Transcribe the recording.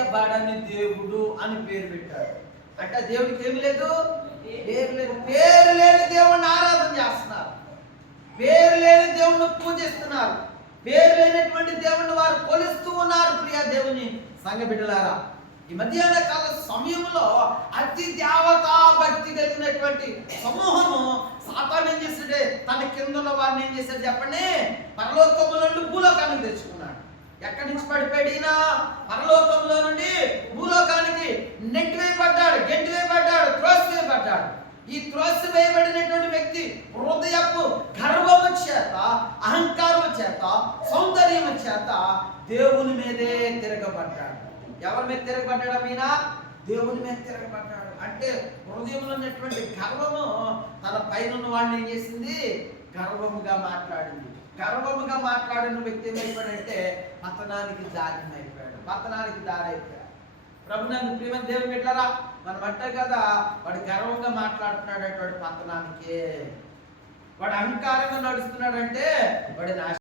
తెలియబడని దేవుడు అని పేరు పెట్టాడు. అంటే దేవుడికి ఏమి లేదు, పేరు లేదు. పేరు లేని దేవుణ్ణి ఆరాధన చేస్తున్నారు, పేరు లేని దేవుణ్ణి పూజిస్తున్నారు, పేరు లేనటువంటి దేవుణ్ణి వారు కొలుస్తూ ఉన్నారు. ప్రియ దేవుని సంఘ బిడ్డలారా, ఈ మధ్యాహ్న కాల సమయంలో అతి దేవతా భక్తి కలిగినటువంటి సమూహము సాతాను ఏం చేస్తాడే, తన కింద ఉన్న వారిని ఏం చేశాడు చెప్పండి, పరలోకంలో నుండి భూలోకానికి తెచ్చుకున్నాడు. ఎక్కడి నుంచి పడిపోయాడు ఈయన? పరలోకంలో నుండి భూలోకానికి నెట్టివేయబడ్డాడు, గెంటివేయబడ్డాడు, త్రోసివేయబడ్డాడు. ఈ త్రోసివేయబడినటువంటి వ్యక్తి హృదయపు గర్వము చేత, అహంకారము చేత, సౌందర్యము చేత దేవుని మీదే తిరగబడ్డాడు. ఎవరి మీద తిరగబడ్డాడు? ఈయన దేవుని మీద తిరగబడ్డాడు. అంటే హృదయంలో ఉన్నటువంటి గర్వము తన పైన ఉన్న వాడిని ఏం చేసింది? గర్వముగా మాట్లాడింది. గర్వముగా మాట్లాడిన వ్యక్తి ఏమైపోయాడంటే పతనానికి దారినైపోయాడు, పతనానికి దారైపోయాడు. ప్రభునందు ప్రియమైన దేవుని బిడ్డలారా, మనం అంటే కదా, వాడు గర్వంగా మాట్లాడుతున్నాడు అంటే వాడు పతనానికే, వాడు అహంకారంగా నడుస్తున్నాడంటే వాడి